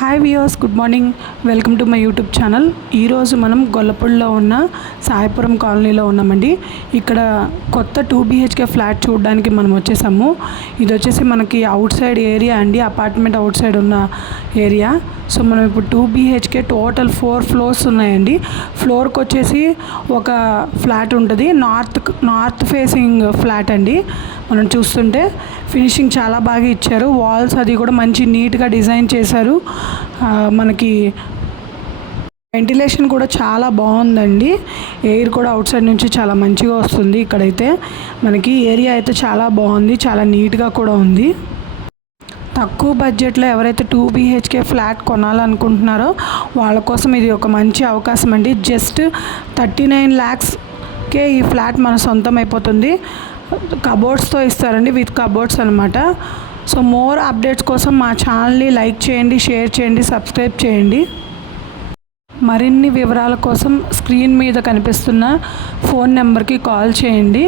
Hi viewers, good morning. Welcome to my YouTube channel. ఈరోజు మనం గొల్లపూడిలో ఉన్న సాయిపురం కాలనీలో ఉన్నామండి. ఇక్కడ కొత్త 2 BHK ఫ్లాట్ చూడడానికి మనం వచ్చేసాము. ఇది వచ్చేసి మనకి అవుట్ సైడ్ ఏరియా అండి, అపార్ట్మెంట్ అవుట్ సైడ్ ఉన్న ఏరియా. సో మనం ఇప్పుడు 2 BHK టోటల్ 4 ఫ్లోర్స్ ఉన్నాయండి. ఫ్లోర్కి వచ్చేసి ఒక ఫ్లాట్ ఉంటుంది, నార్త్ ఫేసింగ్ ఫ్లాట్ అండి. మనం చూస్తుంటే ఫినిషింగ్ చాలా బాగా ఇచ్చారు. వాల్స్ అది కూడా మంచి నీట్గా డిజైన్ చేశారు. మనకి వెంటిలేషన్ కూడా చాలా బాగుందండి. ఎయిర్ కూడా అవుట్ సైడ్ నుంచి చాలా మంచిగా వస్తుంది. ఇక్కడైతే మనకి ఏరియా అయితే చాలా బాగుంది, చాలా నీట్గా కూడా ఉంది. తక్కువ బడ్జెట్లో ఎవరైతే 2 BHK ఫ్లాట్ కొనాలనుకుంటున్నారో వాళ్ళ కోసం ఇది ఒక మంచి అవకాశం అండి. జస్ట్ 39 lakhsకే ఈ ఫ్లాట్ మన సొంతం అయిపోతుంది. కబోర్డ్స్తో ఇస్తారండి, విత్ కబోర్డ్స్ అనమాట. సో మోర్ అప్డేట్స్ కోసం మా ఛానల్ని లైక్ చేయండి, షేర్ చేయండి, సబ్స్క్రైబ్ చేయండి. మరిన్ని వివరాల కోసం స్క్రీన్ మీద కనిపిస్తున్న ఫోన్ నెంబర్కి కాల్ చేయండి.